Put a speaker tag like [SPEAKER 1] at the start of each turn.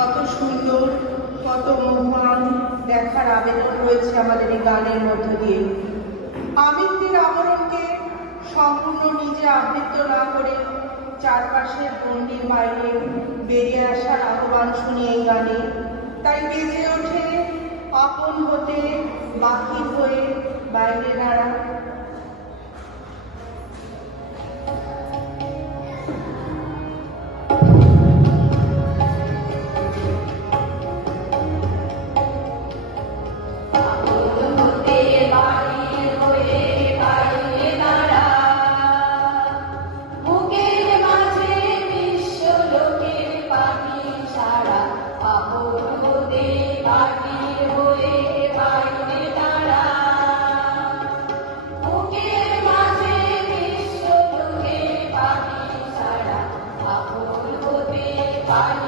[SPEAKER 1] কত সুন্দর, কত মহান দেখার আবেদন রয়েছে আমাদের এই গানের মধ্য দিয়ে। আবৃত্তির আবরণকে সম্পূর্ণ নিজে আবৃত্ত না করে চারপাশের গণ্ডির বাইরে বেরিয়ে আসার আহ্বান শুনি এই গানে। তাই বেজে ওঠে, আপন হতে বাকি হয়ে বাইরে দাঁড়া।
[SPEAKER 2] Bye.